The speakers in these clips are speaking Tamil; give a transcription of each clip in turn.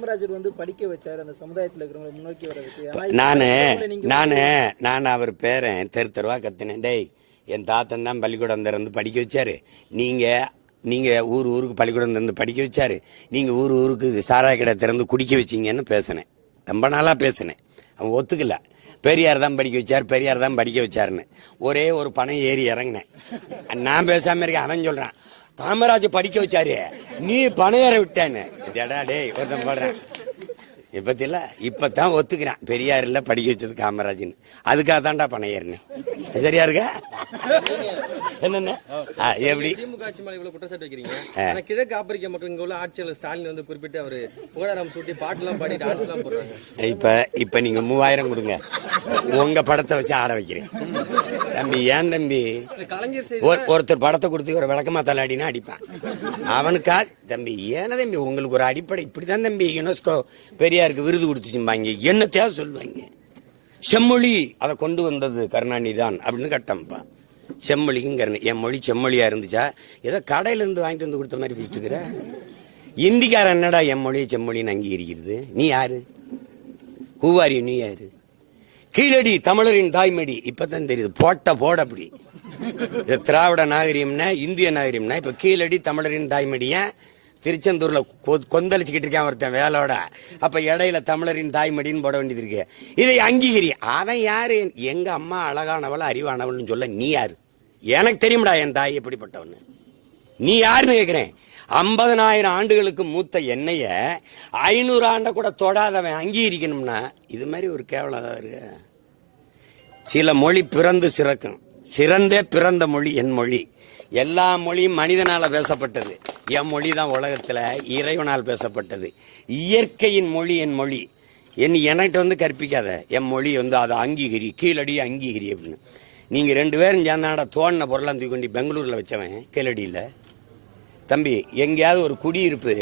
காமராஜர் வந்து படிக்க வச்சாரு அந்த சமுதாயத்தில் இருக்கிறவங்களை முன்னோக்கி வர்றதுக்கு. நான் அவர் பேரன் தெரு தெருவா கத்தினேன், டேய் என் தாத்தன் தான் பள்ளிக்கூடம் திறந்து படிக்க வச்சாரு, நீங்க ஊருக்கு பள்ளிக்கூடம் திறந்து படிக்க வச்சாரு, நீங்க ஊருக்கு சாராய கடை திறந்து குடிக்க வச்சிங்கன்னு பேசினேன். ரொம்ப நாளா பேசினேன். அவன் ஒத்துக்கல. பெரியார் தான் படிக்க வச்சார், பெரியார் தான் படிக்க வச்சாருன்னு ஒரே ஒரு பணம் ஏறி இறங்கினேன். நான் பேசாம இருக்கேன். அவன் சொல்றான், காமராஜர் படிக்க வச்சாரு, நீ பணம் ஏற விட்டான்னு. டேய் ஒருத்தன் போடுறேன் இப்பத்தில இப்பதான் ஒத்துக்கிறான், பெரியார் இல்ல படிக்க வச்சது காமராஜன். அதுக்காக தான்டா பணம் ஏறினேன். சரியா இருக்கா? என்னென்ன எப்படி திமுக ஆட்சி மேல இவ்வளவு குற்றச்சாட்டு வைக்கிறீங்க? கிழக்கு ஆப்பிரிக்க மக்கள் இங்க உள்ள ஆட்சியாளர் ஸ்டாலின் வந்து குறிப்பிட்டு அவரு புகழாரம் சூட்டி பாட்டு எல்லாம் பாடி டான்ஸ் எல்லாம் போடுறாங்க. இப்ப நீங்க 3000 கொடுங்க, உங்க படத்தை வச்சு ஆட வைக்கிறேன். தம்பி ஏன் தம்பி, ஒருத்தர் படத்தை கொடுத்து ஒரு விளக்கமா தள்ளாடினா அடிப்பான். அவனுக்கா தம்பி ஏன தம்பி, உங்களுக்கு ஒரு அடிப்படை இப்படிதான் தம்பி. யுனெஸ்கோ பெரியாருக்கு விருது கொடுத்துச்சுப்பாங்க, என்ன தேவை சொல்லுவாங்க. செம்மொழி அதை கொண்டு வந்தது கருணாநிதி தான் அப்படின்னு கட்டம்பா. செம்மொழிக்கும் என் மொழி செம்மொழியா இருந்துச்சா? ஏதோ கடையில இருந்து வாங்கிட்டு வந்து கொடுத்த மாதிரி பிடிச்சிருக்கிற. இந்திக்காரன் என்னடா என் மொழியை செம்மொழின்னு அங்கீகரிக்கிறது? நீ யாரு? ஹூவாரி நீ யாரு? கீழடி தமிழரின் தாய்மடி இப்பதான் தெரியுது. போட அப்படி திராவிட நாகரிகம்னா இந்திய நாகரிகம்னா இப்ப கீழடி தமிழரின் தாய்மடிய திருச்செந்தூர்ல கொந்தளிச்சுக்கிட்டு இருக்கான் ஒருத்தன் வேலோட. அப்ப இடையில தமிழரின் தாய்மடின்னு போட வேண்டியது இருக்கு. இதை அங்கீகரி. அவன் யாரு? எங்க அம்மா அழகானவள் அறிவானவள்னு சொல்ல நீ யாரு? எனக்கு தெரியும்டா என் தாய் எப்படிப்பட்டவன்னு. நீ யாருன்னு கேக்குறேன். 50,000 ஆண்டுகளுக்கு மூத்த என்னைய 500 ஆண்டை கூட தொடாதவன் அங்கீகரிக்கணும்னா இது மாதிரி ஒரு கேவலம் இருக்கு. சில மொழி பிறந்து சிறக்கும். சிறந்தே பிறந்த மொழி என் மொழி. எல்லா மொழியும் மனிதனால பேசப்பட்டது. என் மொழி தான் உலகத்துல இறைவனால் பேசப்பட்டது. இயற்கையின் மொழி என் மொழி. என்கிட்ட வந்து கற்பிக்காத. என் மொழி வந்து அதை அங்கீகரி, கீழடி அங்கீகரி அப்படின்னு. நீங்க 2 பேரும் சேர்ந்தாடா தோணின பொருளாம் தூக்கி கொண்டு பெங்களூர்ல வச்சவன் கீழடியில. தம்பி எங்கேயாவது ஒரு குடியிருப்பு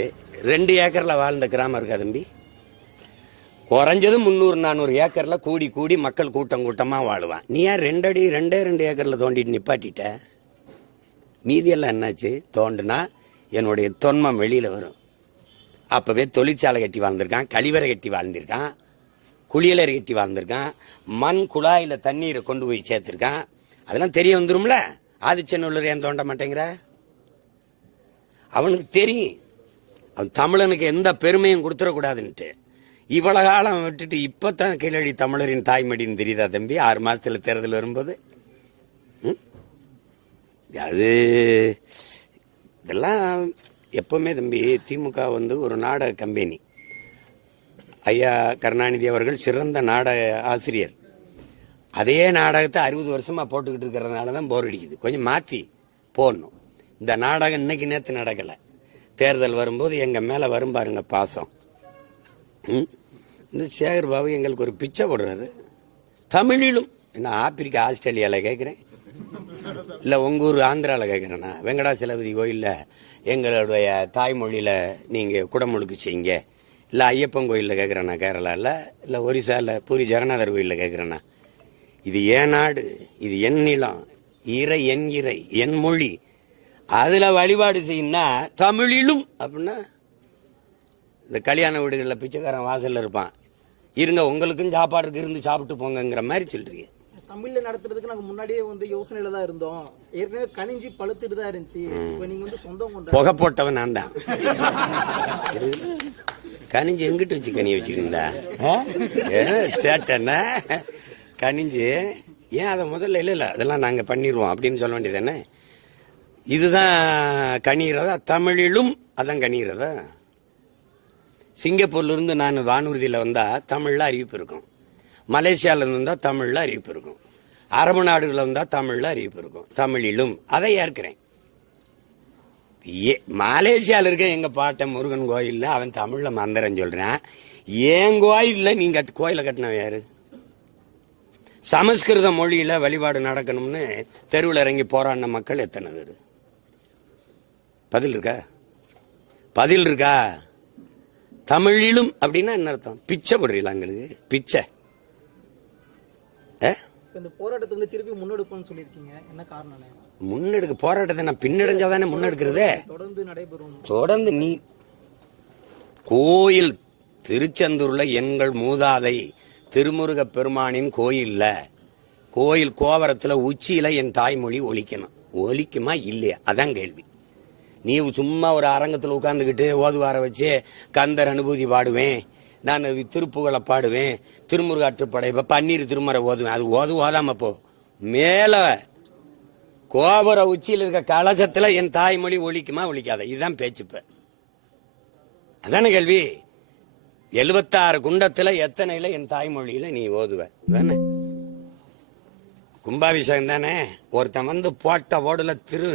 2 ஏக்கர்ல வாழ்ந்த கிராமம் இருக்கா தம்பி? குறைஞ்சது 300-400 ஏக்கர்ல கூடி மக்கள் கூட்டமா வாழுவான். நீ யார் 2 ஏக்கர்ல தோண்டிட்டு நிப்பாட்டிட்ட? மீதியெல்லாம் என்னாச்சு? தோண்டுனா என்னுடைய தொன்மம் வெளியில வரும். அப்பவே தொழிற்சாலை கட்டி வாழ்ந்திருக்கான், கழிவறை கட்டி வாழ்ந்திருக்கான், குளியலறை கட்டி வாழ்ந்திருக்கான், மண் குழாயில தண்ணீரை கொண்டு போய் சேர்த்திருக்கான். அதெல்லாம் தெரிய வந்துரும்ல. ஆதிச்சநல்லூர் ஏன் தோண்ட மாட்டேங்கிற? அவனுக்கு தெரியும் அவன் தமிழனுக்கு எந்த பெருமையும் கொடுத்துடக்கூடாதுன்ட்டு. இவ்வளவு காலம் விட்டுட்டு இப்பதான் கீழடி தமிழரின் தாய்மடின்னு தெரியுதா தம்பி? 6 மாசத்துல தேர்தல் வரும்போது அது இதெல்லாம் எப்பவுமே தம்பி. திமுக வந்து ஒரு நாடக கம்பெனி. ஐயா கருணாநிதி அவர்கள் சிறந்த நாடக ஆசிரியர். அதே நாடகத்தை 60 வருஷமா போட்டுக்கிட்டு இருக்கிறதுனால தான் போர் அடிக்குது. கொஞ்சம் மாத்தி போடணும். இந்த நாடகம் இன்னைக்கு நேற்று நடக்கல. தேர்தல் வரும்போது எங்க மேல வரும் பாருங்க பாசம். இந்த சேகர் பாபு எங்களுக்கு ஒரு பிச்சை போடுறாரு. தமிழிலும் என்ன ஆப்பிரிக்கா ஆஸ்திரேலியாவில் கேட்குறேன், இல்லை உங்க ஊர் ஆந்திராவில் கேட்குறேன்னா, வெங்கடாசலபதி கோயிலில் எங்களுடைய தாய்மொழியில் நீங்கள் குடமுழுக்கு செய்யுங்க, இல்லை ஐயப்பன் கோயிலில் கேட்குறேண்ணா கேரளாவில், இல்லை ஒரிசாவில் பூரி ஜெகநாதர் கோயிலில் கேட்குறேண்ணா. இது என் நாடு, இது என் நிலம், இறை என் இறை என் மொழி, அதில் வழிபாடு செய்யணும்னா தமிழிலும் அப்படின்னா இந்த கல்யாண வீடுகளில் பிச்சைக்காரன் வாசலில் இருப்பான், இருங்க உங்களுக்கும் சாப்பாடுக்கு இருந்து சாப்பிட்டு போங்கிற மாதிரி சொல்றீங்க. தமிழ்ல நடத்துறதுக்கு நாங்க முன்னாடியே வந்து யோசனையில தான் இருந்தோம். ஏற்கனவே கனிஞ்சி பழுத்துட்டு தான் இருந்துச்சு. இப்போ நீங்க வந்து சொந்தம் கொண்டு புகை போட்டவன் நான் தான். கனிஞ்சு எங்கிட்டு வச்சு கனியை வச்சுக்கிந்தா சேட்டன்னா கனிஞ்சு ஏன் அதை முதல்ல இல்லை அதெல்லாம் நாங்க பண்ணிடுவோம் அப்படின்னு சொல்ல வேண்டியது என்ன? இதுதான் கனிகிறதா? தமிழிலும் அதான் கனிகிறதா? சிங்கப்பூர்ல இருந்து நான் வானூர்தியில வந்தா தமிழ்ல அறிவிப்பு இருக்கும், மலேசியால இருந்து வந்தா தமிழ்ல அறிவிப்பு இருக்கும், அரபு நாடுகள் வந்தா தமிழ்ல அறிவிப்பு இருக்கும். தமிழிலும் அதை ஏற்கிறேன். மலேசியால இருக்க எங்க பாட்டன் முருகன் கோயில்ல அவன் தமிழ்ல மந்திரம் சொல்றான். என் கோயில்ல நீங்க கோயில கட்டினவன் யாரு? சமஸ்கிருத மொழியில வழிபாடு நடக்கணும்னு தெருவில் இறங்கி போராடின மக்கள் எத்தனை பேரு? பதில் இருக்கா? பதில் இருக்கா? தமிழிலும் அப்படின்னா என்ன அர்த்தம்? பிச்சை போடுறீங்களா? எங்களுக்கு பிச்சை. இந்த போராட்டத்தை வந்து திருப்பி முன்னெடுப்போம்னு சொல்லியிருக்கீங்க, என்ன காரணம்? முன்னெடுக்க போராட்டத்தை நான் பின்னடைஞ்சாதானே முன்னெடுக்கிறது. தொடர்ந்து நடைபெறும். தொடர்ந்து நீ கோயில் திருச்செந்தூர்ல எங்கள் மூதாதை திருமுருக பெருமானின் கோயில் கோவரத்துல உச்சியில என் தாய்மொழி ஒலிக்கணும். ஒலிக்குமா இல்லையா? அதான் கேள்வி. நீ சும்மா ஒரு அரங்கத்தில் உட்கார்ந்துக்கிட்டு ஓதுவார வச்சு கந்தர் அனுபூதி பாடுவேன், நான் திருப்புகளை பாடுவேன், திருமுருகாற்றுப்படை பன்னீர் திருமுறை ஓதுவேன். அது ஓதாம போ. மேல கோபுர உச்சியில் இருக்க கலசத்துல என் தாய்மொழி ஒலிக்குமா ஒலிக்காத? இதுதான் பேச்சுப்ப. அதான கேள்வி. 76 குண்டத்துல எத்தனைல என் தாய்மொழியில நீ ஓதுவ? கும்பாபிஷேகம் தானே. ஒருத்தன் வந்து போட்ட ஓடுல திரு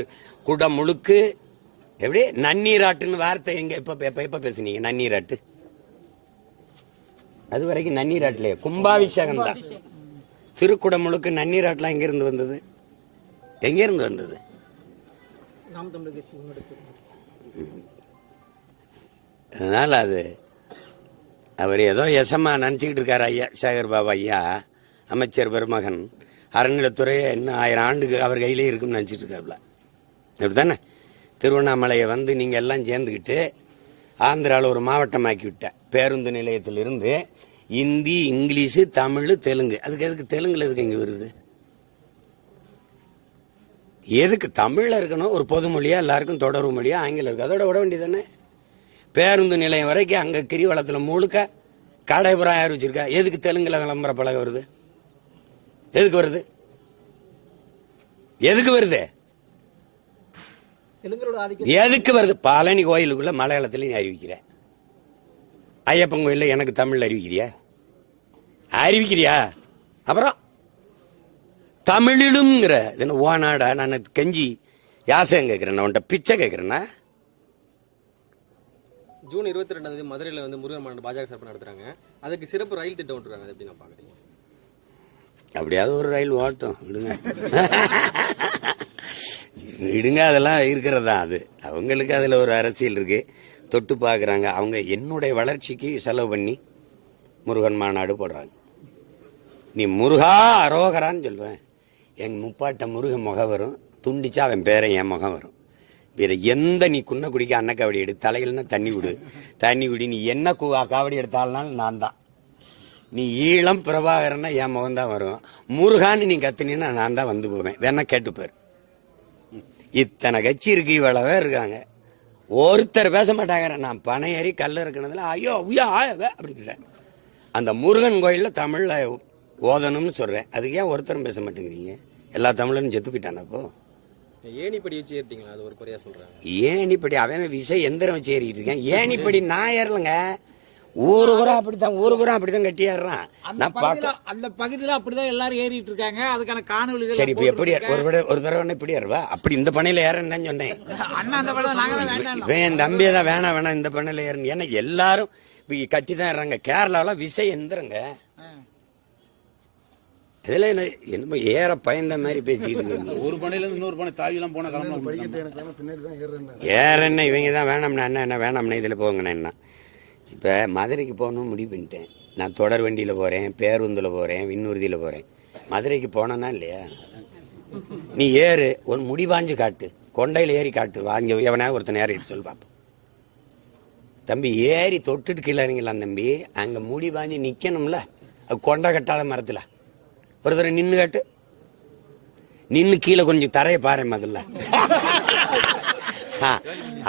குடம் முழுக்கு எப்படி நன்னீராட்டுன்னு வார்த்தை எங்க எப்ப பேசுனீங்க? நன்னீராட்டு அது வரைக்கும் நன்னீராட்டுலயே கும்பாபிஷேகம் தான். திருக்குடம் முழுக்கு நன்னீராட்டுலாம் எங்க இருந்து வந்தது? எங்க இருந்து வந்தது? அதனால அது அவர் ஏதோ எசமா நினைச்சுக்கிட்டு இருக்காரு ஐயா சேகர் பாபு ஐயா, அமைச்சர் பெருமகன். அறநிலைத்துறையை இன்னும் 1000 ஆண்டுக்கு அவர் கையிலே இருக்குன்னு நினைச்சிட்டு இருக்காருல. அப்படித்தானே? திருவண்ணாமலையை வந்து நீங்க எல்லாம் சேர்ந்துக்கிட்டு ஆந்திராவில் ஒரு மாவட்டமாக்கி விட்ட. பேருந்து நிலையத்திலிருந்து இந்தி, இங்கிலீஷு, தமிழ், தெலுங்கு. எதுக்கு தெலுங்குல எதுக்கு இங்க வருது? எதுக்கு தமிழ்ல இருக்கணும்? ஒரு பொது மொழியா எல்லாருக்கும் தொடர்பு மொழியா ஆங்கிலம் இருக்கு, அதோட விட வேண்டியதானே? பேருந்து நிலையம் வரைக்கும் அங்க கிரிவலத்தில் முழுக்க கடைபுறம் யார் வச்சிருக்கா? எதுக்கு தெலுங்குல விளம்பர பழக வருது? எதுக்கு வருது? எதுக்கு வருது? பழனி கோயிலுக்குள்ள மலையாளத்துல நீ அறிவிக்கிற, ஐயப்பன் கோயில எனக்கு தமிழ்ல அறிவிக்கிறியா? அப்புறம் தமிழிலும்ங்கிற ஓநாடா? நான் கெஞ்சி யாசகம் கேட்கிறேன், உன்கிட்ட பிச்சை கேட்கிறேன்னா? ஜூன் 22 மதுரையில வந்து முருகன் மாநாடு பாஜக சார்பு நடத்துறாங்க. அதுக்கு சிறப்பு ரயில் திட்டம் விட்டுறாங்க. எப்படி நான் பாக்குறீங்க? அப்படியாவது ஒரு ரயில் ஓட்டும் விடுங்க. அதெல்லாம் இருக்கிறதா? அது அவங்களுக்கு அதுல ஒரு அரசியல் இருக்கு, தொட்டு பாக்குறாங்க. அவங்க என்னுடைய வளர்ச்சிக்கு செலவு பண்ணி முருகன் மாநாடு போடுறாங்க. நீ முருகா அரோகரான்னு சொல்லுவேன். எங்க முப்பாட்ட முருகன் முகம் வரும், துண்டிச்சா அவன் பேரை என் முகம் வரும். வேற எந்த நீ குன்ன குடிக்க அன்ன காவடி எடு, தலையில்னா தண்ணி குடி. நீ என்ன காவடி எடுத்தாலும் நான் தான். நீ ஈழம் பிரபாகரன்னா என் முகம் தான் வரும். முருகான்னு நீ கத்துனீன்னா நான் தான் வந்து போவேன். வேணா கேட்டுப்பாரு. இத்தனை கட்சி இருக்கு, இவ்வளவே இருக்காங்க, ஒருத்தர் பேச மாட்டாங்க. நான் பனை ஏறி கல்ல இருக்கிறதுல ஐயோ உயா அப்படின்னு அந்த முருகன் கோயில்ல தமிழ்ல ஓதணும்னு சொல்றேன். அதுக்கு ஏன் ஒருத்தரும் பேச மாட்டேங்கிறீங்க? எல்லா தமிழனும் செத்து போயிட்டானப்போ. ஏணிப்படி வச்சு ஏறிட்டீங்களா? அது ஒரு குறையா சொல்றாங்க. ஏணிப்படி அவன் விசை எந்திரம் வச்சு ஏறிட்டு இருக்கேன். ஏணிப்படி நான் ஏறலங்க. ஊருபுறம் அப்படித்தான் கட்டி ஏறான். அந்த பகுதியில அப்படிதான் எல்லாரும் ஏறிட்டு இருக்காங்க. அதுக்கான காணொலிகள். சரி, இப்ப எப்படி ஒரு தடவை இப்படி ஏறுவா? அப்படி இந்த பணையில ஏறன்னு தான் சொன்னேன். என் தம்பியை தான் வேணாம் இந்த பணையில ஏறணும். ஏன்னா எல்லாரும் இப்ப கட்டி தான் ஏறாங்க. கேரளால விசை எந்திரங்க. இதுல என்ன ஏற பயந்த மாதிரி பேசிக்கிட்டு ஒரு பணையில இன்னொரு பணை தாவி எல்லாம் போன ஏற என்ன இவங்க தான் வேணாம்னா என்ன வேணாம்னா இதுல போங்கண்ணா என்ன. இப்ப மதுரைக்கு போகணும்னு முடிவு பண்ணிட்டேன். நான் தொடர் வண்டியில போறேன், பேருந்துல போறேன், விண்ணூர்தியில போறேன். மதுரைக்கு போனா இல்லையா? நீ ஏறு, ஒரு முடிவாஞ்சு காட்டு, கொண்டையில ஏறி காட்டு. வாங்க எவனா ஒருத்தன் ஏறிட்டு சொல்லு பாப்போம். தம்பி ஏறி தொட்டுட்டு கீழே இறங்கலாம் தம்பி. அங்க முடி பாஞ்சு நிக்கணும்ல, கொண்டை கட்டாத மரத்துல ஒரு தடவை நின்னு காட்டு. நின்னு கீழே கொஞ்சம் தரைய பாரு முதல்ல,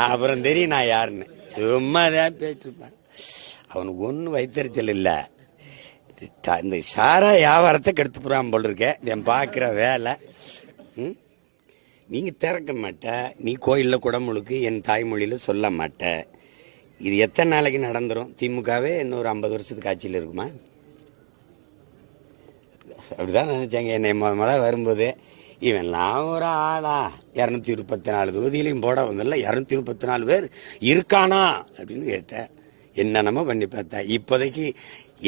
அப்புறம் தெரியும் நான் யாருன்னு. சும்மா தான் பேசிருப்பேன். அவனுக்கு ஒன்னும் வைத்தறிச்சல் இல்ல. இந்த சாரா வியாபாரத்தை கெடுத்து போறான் போல் இருக்க. என் பாக்குற வேலை. நீங்க திறக்க மாட்ட. நீ கோயில்ல குடமுழுக்கு என் தாய்மொழியில சொல்ல மாட்ட. இது எத்தனை நாளைக்கு நடந்துரும்? திமுகவே இன்னொரு 50 வருஷத்துக்கு ஆட்சியில் இருக்குமா? அப்படிதான் நினைச்சாங்க. என்னை வரும்போது இவன்லாம் ஒரு ஆளா 234 தொகுதியிலையும் போட வந்தல 234 பேர் இருக்கானா அப்படின்னு கேட்டேன். என்னென்னமோ பண்ணி பார்த்தா. இப்போதைக்கு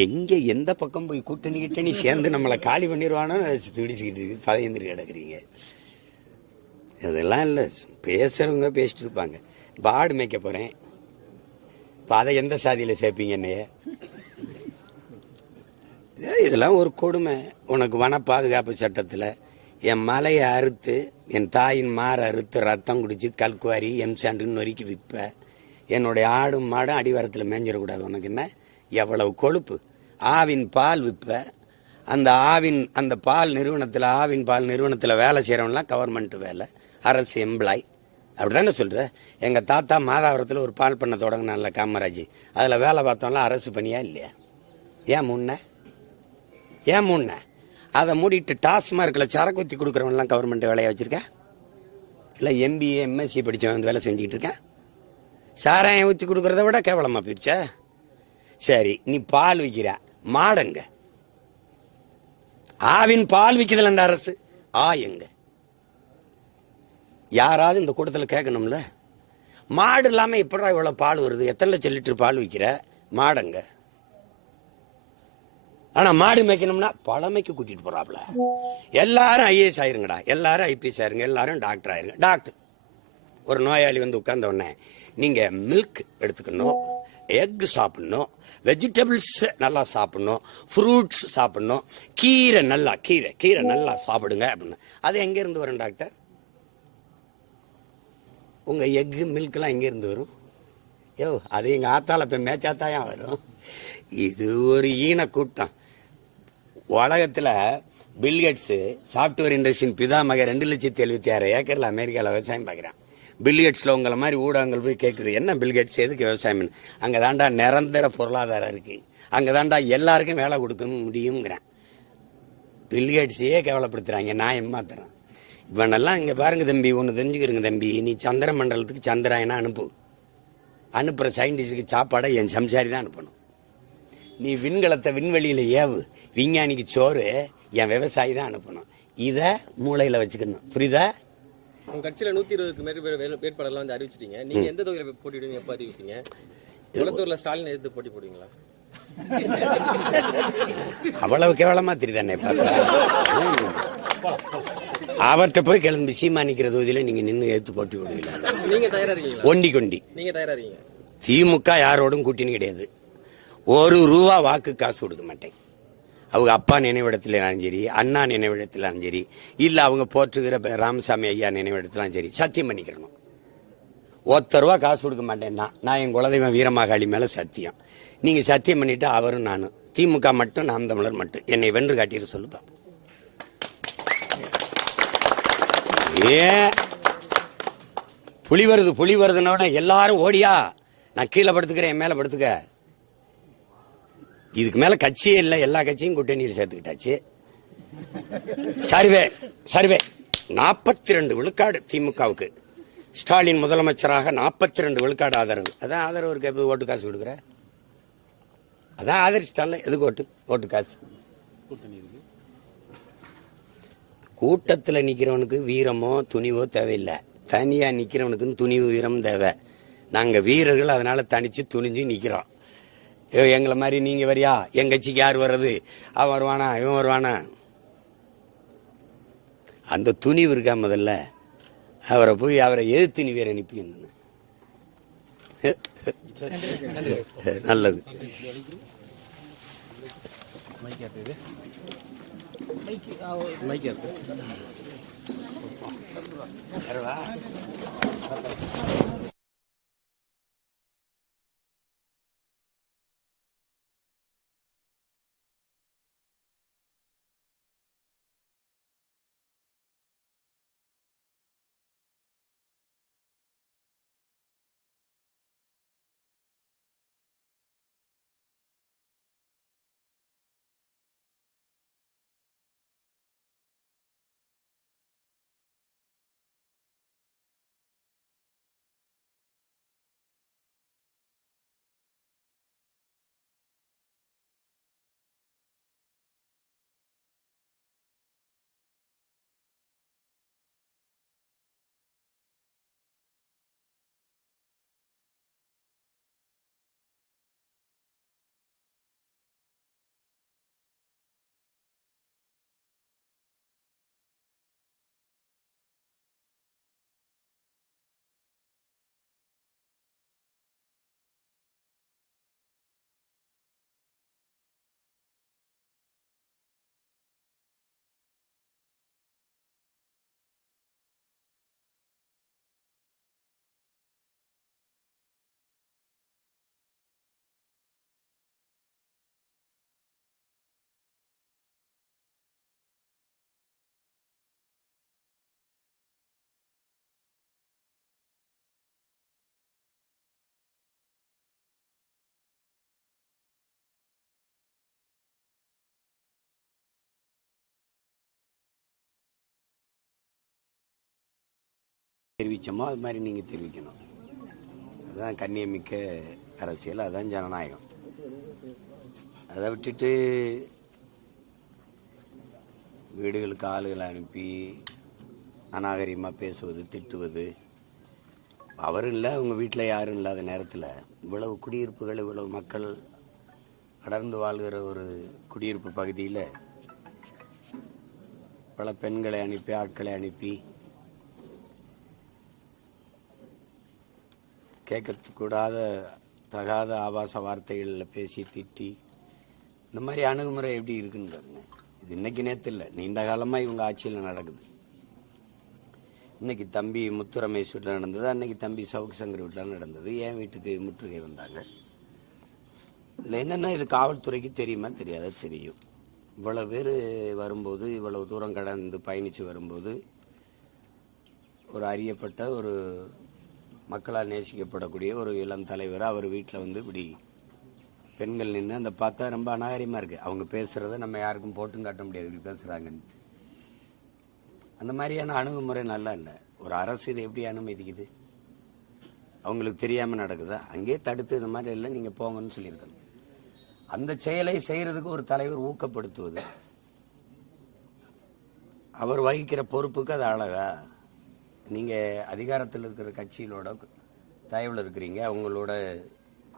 எங்க எந்த பக்கம் போய் கூட்டணி சேர்ந்து நம்மளை காலி பண்ணிடுவானோ துடிச்சுக்கிட்டு இருக்கு. பதிந்துட்டு கிடக்குறீங்க. அதெல்லாம் இல்லை, பேசுறவங்க பேசிட்டு இருப்பாங்க. பாடு மேய்க்க போறேன், இப்போ அதை எந்த சாதியில சேர்ப்பீங்க என்னைய? இதெல்லாம் ஒரு கொடுமை. உனக்கு வன பாதுகாப்பு சட்டத்தில் என் மலையை அறுத்து என் தாயின் மாற அறுத்து ரத்தம் குடிச்சு கல்குவாரி எம்சாண்டுன்னு நொறுக்கி விற்ப. என்னுடைய ஆடும் மாடும் அடிவாரத்தில் மேஞ்சிடக்கூடாது. உனக்கு என்ன? எவ்வளவு கொழுப்பு. ஆவின் பால் விற்ப, அந்த பால் நிறுவனத்தில் வேலை செய்கிறவங்களாம் கவர்மெண்ட் வேலை, அரசு எம்ப்ளாய். அப்படிதானே சொல்ற? எங்க தாத்தா மாதாவரத்தில் ஒரு பால் பண்ண தொடங்கினான்ல காமராஜ், அதில் வேலை பார்த்தோம்லாம் அரசு பணியா இல்லையா? ஏன் முன்ன அதை மூடிட்டு டாஸ்மார்க்கில் சரக்கு ஊற்றி கொடுக்குறவங்கலாம் கவர்மெண்ட் வேலையை வச்சிருக்க? இல்லை MBA MSc படித்தவன் வந்து வேலை செஞ்சுக்கிட்டு இருக்கேன்? சாராயம் ஊற்றி கொடுக்குறத விட கேவலமா போயிடுச்ச? சரி, நீ பால் விற்கிற, மாடங்க? ஆவின் பால் விற்கிறதுல இந்த அரசு எங்க? யாராவது இந்த கூட்டத்தில் கேட்கணும்ல, மாடு இல்லாம எப்படா இவ்வளவு பால் வருது, எத்தனை லட்சம் லிட்டர் பால் விற்கிற? மாடங்க? ஆனா மாடு மேய்க்கணும்னா பழமைக்கு கூட்டிட்டு போறாப்ல. எல்லாரும் IAS ஆயிருங்கடா, எல்லாரும் IPS ஆயிருங்க, எல்லாரும் டாக்டர் ஆயிருங்க. டாக்டர் ஒரு நோயாளி வந்து உட்கார்ந்த உடனே நீங்க மில்க் எடுத்துக்கணும், எக் சாப்பிடணும், வெஜிடபிள்ஸ் நல்லா சாப்பிடணும், ஃப்ரூட்ஸ் சாப்பிடணும், கீரை நல்லா சாப்பிடுங்க அப்படின்னு. அது எங்க இருந்து வரும் டாக்டர்? உங்க எக்கு மில்க்லாம் எங்க இருந்து வரும்? அது எங்க ஆத்தால போய் மேய்ச்சாத்தாயா வரும். இது ஒரு ஈன கூட்டம். உலகத்துல பில்கேட்ஸ் சாப்ட்வேர் இண்டஸ்ட்ரியின் பிதாமக 2,76,000 ஏக்கர்ல அமெரிக்காவில் விவசாயம் பார்க்குறான். பில்கேட்ஸ்ல உங்களை மாதிரி ஊடகங்கள் போய் கேட்குது, என்ன பில்கேட்ஸ் எதுக்கு விவசாயம்? அங்கே தாண்டா நிரந்தர பொருளாதாரம் இருக்கு, அங்கே தாண்டா எல்லாருக்கும் வேலை கொடுக்க முடியுங்கிறேன். பில்கேட்ஸையே கேவலப்படுத்துறாங்க, நான் ஏமாத்துறேன். இவனெல்லாம் இங்கே பாருங்க தம்பி, ஒன்று தெரிஞ்சுக்கிறங்க தம்பி, நீ சந்திர மண்டலத்துக்கு சந்திராயனா அனுப்புற சயின்டிஸ்டுக்கு சாப்பாடை என் சம்சாரி தான் அனுப்பணும். நீ விண்கலத்தை விண்வெளியில ஏவு, விஞ்ஞானிக்கு சோறு என் விவசாயி தான் அனுப்பணும். இத மூளையில வச்சுக்கணும், புரியுதா? உங்க கட்சியில 120க்கு மேற்பட்ட வேட்பாளர்லாம் வந்து அறிவிச்சிட்டீங்க. நீங்க எந்த தொகுதியில போட்டிடுவீங்க, எப்ப அறிவிப்பீங்க? குளத்தூர்ல ஸ்டாலின் எதிர்த்து போட்டி போடுவீங்களா? அவ்வளவு கேவலமா தெரியுதானே பார்த்தா? அவர்கிட்ட போய் கிளம்பி சீமானிக்கிற தொகுதியில நீங்க நின்று எடுத்து போட்டி போடுவீங்களா? நீங்க தயாரா இருக்கீங்களா? ஒண்டி நீங்க தயாரா இருக்கீங்க? திமுக யாரோடும் கூட்டணி கிடையாது. ₹1 வாக்கு காசு கொடுக்க மாட்டேன். அவங்க அப்பா நினைவிடத்திலும் சரி, அண்ணா நினைவிடத்திலும் சரி, இல்ல அவங்க போற்றுகிற ராமசாமி ஐயா நினைவிடத்திலும் சரி, சத்தியம் பண்ணிக்கிறணும். ₹1 காசு கொடுக்க மாட்டேன்னா நான் என் குலதெய்வம் வீரமாகாளி மேல சத்தியம். நீங்க சத்தியம் பண்ணிட்டு அவரும் நானும், திமுக மட்டும் நாம் தமிழர் மட்டும் என்னை வென்று காட்டிட்டு சொல்லுப்பா. ஏன் புலி வருதுன்னா எல்லாரும் ஓடியா, நான் கீழே படுத்துக்கிறேன், என் மேல படுத்துக்க. இதுக்கு மேல கட்சியே இல்லை, எல்லா கட்சியும் கூட்டணியில் சேர்த்துக்கிட்டாச்சு. சர்வே 42 விழுக்காடு திமுகவுக்கு. ஸ்டாலின் முதலமைச்சராக 42 விழுக்காடு ஆதரவு. அதான் ஆதரவு இருக்கு. எப்போ ஓட்டு காசு கொடுக்குற? அதான் ஆதரிச்சிட்டால, எதுக்கு ஓட்டு காசு? கூட்டத்தில் நிக்கிறவனுக்கு வீரமோ துணிவோ தேவையில்லை, தனியா நிக்கிறவனுக்கு துணிவு வீரம் தேவை. நாங்க வீரர்கள், அதனால தனிச்சு துணிஞ்சு நிக்கிறோம். எங்களை மாதிரி நீங்க வரியா, எங்க கட்சிக்கு யார் வர்றது, அவன் வருவானா இவன் வருவானா? அந்த துணிவு இருக்கா? முதல்ல அவரை எதிர்த்து நீ வேற அனுப்பி. நல்லது. தெரிவித்தோமோ அது மாதிரி நீங்கள் தெரிவிக்கணும். அதுதான் கண்ணியமிக்க அரசியல், அதுதான் ஜனநாயகம். அதை விட்டுட்டு வீடுகளுக்கு ஆளுகளை அனுப்பி அநாகரிகமாக பேசுவது, திட்டுவது. அவரும் இல்லை, அவங்க வீட்டில் யாரும் இல்லாத நேரத்தில் இவ்வளவு குடியிருப்புகள், இவ்வளவு மக்கள் அடர்ந்து வாழ்கிற ஒரு குடியிருப்பு பகுதியில் பல பெண்களை அனுப்பி, ஆட்களை அனுப்பி கேட்கறதுக்கு கூடாத தகாத ஆபாச வார்த்தைகளில் பேசி திட்டி, இந்த மாதிரி அணுகுமுறை எப்படி இருக்குன்னு பாருங்க. இது இன்னைக்கு நேற்று இல்லை, நீண்ட காலமாக இவங்க ஆட்சியில் நடக்குது. இன்னைக்கு தம்பி முத்து ரமேஷ் வீட்டில் நடந்தது, அன்னைக்கு தம்பி சவுக் சங்கர் வீட்டில் நடந்தது. என் வீட்டுக்கு முற்றுகை வந்தாங்க. இதில் என்னென்னா, இது காவல்துறைக்கு தெரியுமா தெரியாத தெரியும். இவ்வளவு பேர் வரும்போது, இவ்வளவு தூரம் கடந்து பயணித்து வரும்போது, ஒரு அறியப்பட்ட ஒரு மக்களால் நேசிக்கப்படக்கூடிய ஒரு இளம் தலைவர் அவர் வீட்டில் வந்து இப்படி பெண்கள் நின்று அந்த பார்த்தா ரொம்ப அநாகரிகமாக இருக்குது. அவங்க பேசுகிறத நம்ம யாருக்கும் போட்டும் காட்ட முடியாது, இப்படி பேசுகிறாங்கன்னு. அந்த மாதிரியான அணுகுமுறை நல்லா இல்லை. ஒரு அரசு இதை எப்படி அனுமதிக்குது? அவங்களுக்கு தெரியாமல் நடக்குதா? அங்கேயே தடுத்து இந்த மாதிரி இல்லை, நீங்கள் போங்கன்னு சொல்லியிருக்கணும். அந்த செயலை செய்கிறதுக்கு ஒரு தலைவர் ஊக்கப்படுத்துவது, அவர் வகிக்கிற பொறுப்புக்கு அது அழகா? நீங்கள் அதிகாரத்தில் இருக்கிற கட்சிகளோட தயவில் இருக்கிறீங்க, அவங்களோட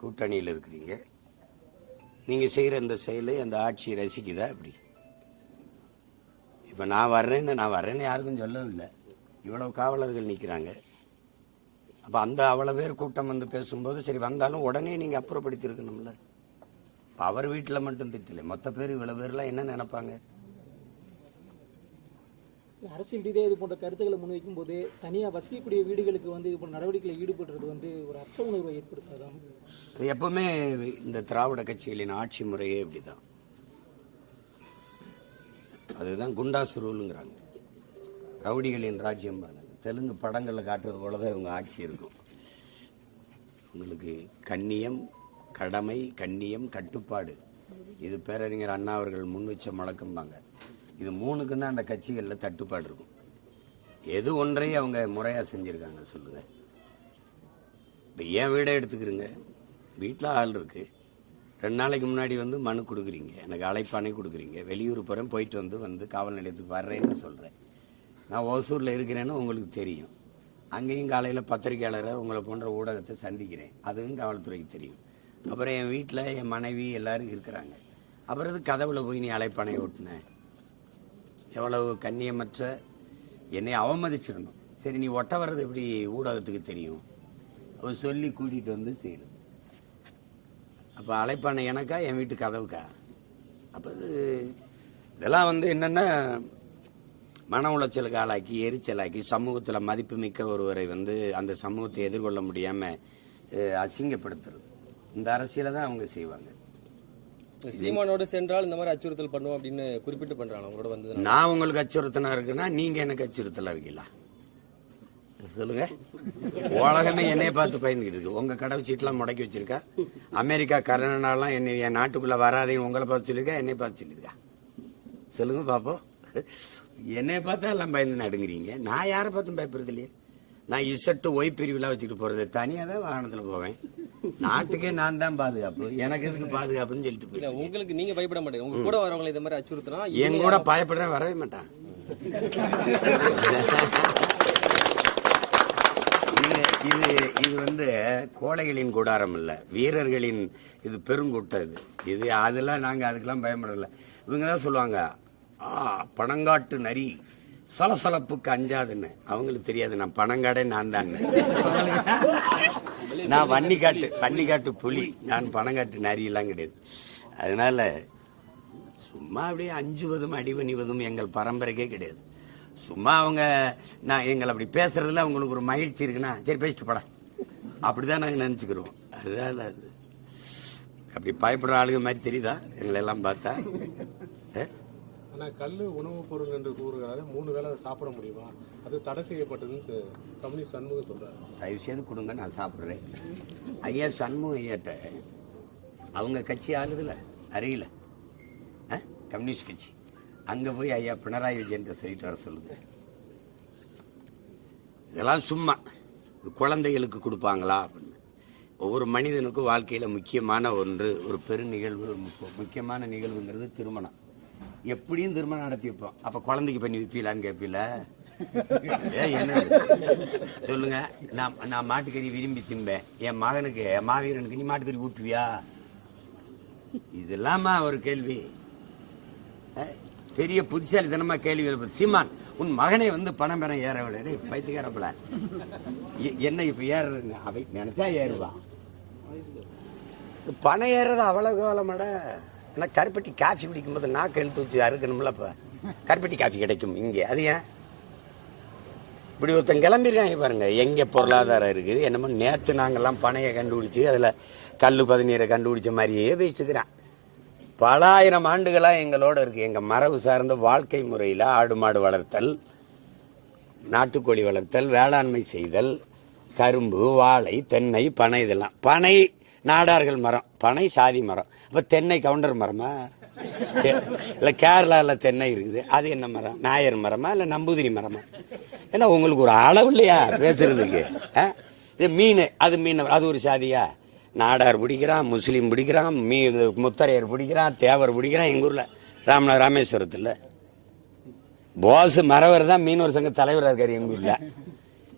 கூட்டணியில் இருக்கிறீங்க, நீங்கள் செய்கிற இந்த செயலை அந்த ஆட்சி ரசிக்குதா? அப்படி இப்போ நான் வர்றேன்னு யாருக்கும் சொல்லவும் இல்லை. இவ்வளவு காவலர்கள் நிற்கிறாங்க. அப்போ அந்த அவ்வளோ பேர் கூட்டம் வந்து பேசும்போது சரி வந்தாலும் உடனே நீங்கள் அப்புறப்படுத்தியிருக்கணும்ல. இப்போ அவர் வீட்டில் மட்டும் திட்டலை, மொத்த பேர் இவ்வளோ பேர்லாம் என்ன நினைப்பாங்க? அரசியல் ரீதியாக இது போன்ற கருத்துக்களை முன்வைக்கும் போது தனியாக வசிக்கக்கூடிய வீடுகளுக்கு வந்து இது போன்ற நடவடிக்கையில் ஈடுபடுறது வந்து ஒரு அச்ச உணர்வை ஏற்படுத்தாதான்? எப்பவுமே இந்த திராவிட கட்சிகளின் ஆட்சி முறையே இப்படிதான். அதுதான் குண்டாசு ரூலுங்கிறாங்க, ரவுடிகளின் ராஜ்யம். தெலுங்கு படங்களில் காட்டுறது போலதான் இவங்க ஆட்சி இருக்கும். உங்களுக்கு கண்ணியம், கடமை, கண்ணியம், கட்டுப்பாடு, இது பேரறிஞர் அண்ணா அவர்கள் முன் வச்ச முழக்கம்பாங்க. இது மூணுக்கும் தான் அந்த கட்சிகளில் தட்டுப்பாடு இருக்கும். எது ஒன்றையும் அவங்க முறையாக செஞ்சுருக்காங்க சொல்லுங்க. இப்போ என் வீடை எடுத்துக்கிறீங்க, வீட்டில் ஆள் இருக்கு, 2 நாளைக்கு முன்னாடி வந்து மனு கொடுக்குறீங்க, எனக்கு அழைப்பானை கொடுக்குறீங்க, வெளியூர் போகிறேன், போயிட்டு வந்து காவல் நிலையத்துக்கு வர்றேன்னு சொல்கிறேன். நான் ஓசூரில் இருக்கிறேன்னு உங்களுக்கு தெரியும். அங்கேயும் காலையில் பத்திரிகையாளரை உங்களை போன்ற ஊடகத்தை சந்திக்கிறேன், அதுவும் காவல்துறைக்கு தெரியும். அப்புறம் என் வீட்டில் என் மனைவி எல்லாரும் இருக்கிறாங்க. அப்புறம் இது கதவுல போய் நீ அழைப்பானை ஓட்டுன, எவ்வளவு கண்ணியமற்ற, என்னை அவமதிச்சிடணும். சரி, நீ ஒட்ட வர்றது எப்படி ஊடகத்துக்கு தெரியும்? அவர் சொல்லி கூட்டிகிட்டு வந்து செய்யணும். அப்போ அழைப்பானை எனக்கா, என் வீட்டு கதவுக்கா? அப்போ இதெல்லாம் வந்து என்னென்னா, மன உளைச்சலுக்கு ஆளாக்கி, எரிச்சலாக்கி, சமூகத்தில் மதிப்புமிக்க ஒருவரை வந்து அந்த சமூகத்தை எதிர்கொள்ள முடியாமல் அசிங்கப்படுத்துறது. இந்த அரசியலை தான் அவங்க செய்வாங்க. சீமானோடு சென்றால் இந்த மாதிரி அச்சுறுத்தல் பண்ணுவோம் அப்படின்னு குறிப்பிட்டு பண்றாங்க. அவங்களோட வந்து நான் உங்களுக்கு அச்சுறுத்தனா இருக்குன்னா நீங்க எனக்கு அச்சுறுத்தலா இருக்கீங்களா? சொல்லுங்க. உலகமே என்னைய பார்த்து பயந்துகிட்டு இருக்கு. உங்க கடவு சீட்டெல்லாம் முடக்கி வச்சிருக்கா? அமெரிக்கா கரோனாலாம் என்ன என் நாட்டுக்குள்ள வராதேன்னு உங்களை பார்த்து சொல்லியிருக்கா, என்னை பார்த்து சொல்லியிருக்கா? சொல்லுங்க பாப்போம். என்னைய பார்த்தா எல்லாம் பயந்து நடுங்குறீங்க. நான் யாரை பார்த்தும் பயப்படுறது இல்லையே. நான் இசட்டு ஒய் பிரிவுலாம் வச்சுட்டு போறது, தனியாக தான் வாகனத்தில் போவேன். நாட்டுக்கே நான் தான் பாதுகாப்பு, எனக்கு எதுக்கு பாதுகாப்புன்னு சொல்லிட்டு போய். உங்களுக்கு நீங்க பயப்பட மாட்டேங்க, உங்க கூட வரவங்களை இந்த மாதிரி அச்சுறுத்தினா என் கூட பயப்படுறேன், வரவே மாட்டான். இது வந்து கோழைகளின் கூடாரம் இல்ல, வீரர்களின் இது பெருங்கூட்டம். இது அதெல்லாம் நாங்க அதுக்கெல்லாம் பயப்படல. இவங்க தான் சொல்லுவாங்க, பணங்காட்டு நரி சலசலப்புக்கு அஞ்சாதுன்னு. அவங்களுக்கு தெரியாது நான் பணங்காடே நான் தான். நான் வன்னிக்காட்டு புலி, நான் பணங்காட்டு நரி எல்லாம் கிடையாது. அதனால சும்மா அப்படியே அஞ்சுவதும் அடிபணிவதும் எங்கள் பரம்பரைக்கே கிடையாது. சும்மா அவங்க நான் எங்களை அப்படி பேசுறதுல அவங்களுக்கு ஒரு மகிழ்ச்சி இருக்குன்னா சரி பேசிட்டு போட, அப்படிதான் நாங்கள் நினைச்சுக்கிறோம். அதுதான் அது. அப்படி பயப்படுற ஆளுங்க மாதிரி தெரியுதா எங்களை எல்லாம் பார்த்தா? கல்லு உணவுப் பொருள் என்று கூறுகிறாரு. 3 வேளை சாப்பிட முடியுமா? அது தடை செய்யப்பட்டதுன்னு கம்யூனிஸ்ட் சண்முகம் சொல்றாரு. தயவு செய்து கொடுங்க, நான் சாப்பிட்றேன். ஐயா சண்முகம் ஐயாட்ட அவங்க கட்சி ஆளுதுல அறியல, கம்யூனிஸ்ட் கட்சி. அங்க போய் ஐயா பினராயி விஜயன் சொல்லிட்டு வர சொல்லுங்க. இதெல்லாம் சும்மா குழந்தைகளுக்கு கொடுப்பாங்களா அப்படின்னு. ஒவ்வொரு மனிதனுக்கும் வாழ்க்கையில முக்கியமான ஒன்று, ஒரு பெரு நிகழ்வு, ஒரு முக்கியமான நிகழ்வுங்கிறது திருமணம். எப்படியும் திருமணம் நடத்தி வைப்போம். அப்ப குழந்தைக்கு பண்ணி வைப்பீங்களான்னு கேட்பீல? என்ன சொல்லுங்க. நான் மாட்டுக்கறி விரும்பி திம்பேன், என் மகனுக்கு என் மாவீரனுக்கு நீ மாட்டுக்கறி ஊட்டுவியா? இதெல்லாமா ஒரு கேள்வி? பெரிய புத்திசாலித்தனமா கேள்வி. சீமான், உன் மகனை வந்து பணம் பெற ஏறவில்லை பைத்துக்காரப்பல என்ன இப்ப ஏறுறது? அவை நினைச்சா ஏறுவா. பணம் ஏறது அவ்வளவு காலமாட. ஆனா கருப்பட்டி காஃபி குடிக்கும் போது நாக்கு எழுத்து வச்சு அறுக்கணும்ல. இப்ப கருப்பட்டி காஃபி கிடைக்கும் இங்க. அது ஏன் இப்படி ஒருத்தன் கிளம்பிருக்காங்க பாருங்க. எங்க பொருளாதாரம் இருக்குது? என்னமோ நேத்து நாங்கெல்லாம் பனையை கண்டுபிடிச்சு அதுல கல்லு பதினீரை கண்டுபிடிச்ச மாதிரியே பேசிட்டுக்கிறான். பல ஆயிரம் ஆண்டுகளா எங்களோட இருக்கு. எங்க மரபு சார்ந்த வாழ்க்கை முறையில ஆடு மாடு வளர்த்தல், நாட்டுக்கோழி வளர்த்தல், வேளாண்மை செய்தல், கரும்பு, வாழை, தென்னை, பனை. இதெல்லாம் பனை நாடார்கள் மரம், பனை சாதி மரம். அப்ப தென்னை கவுண்டர் மரமா? இல்ல கேரளால தென்னை இருக்குது, அது என்ன மரம்? நாயர் மரமா இல்ல நம்பூதிரி மரமா? ஏன்னா உங்களுக்கு ஒரு அளவு இல்லையா பேசுறதுக்கு? இது மீன், அது மீன், அது ஒரு சாதியா? நாடார் பிடிக்கிறான், முஸ்லீம் பிடிக்கிறான், முத்தரையர் பிடிக்கிறான், தேவர் பிடிக்கிறான். எங்க ஊர்ல ராமேஸ்வரத்துல போஸ் மரவர் தான் மீனவர் சங்க தலைவராக இருக்காரு எங்க ஊர்ல.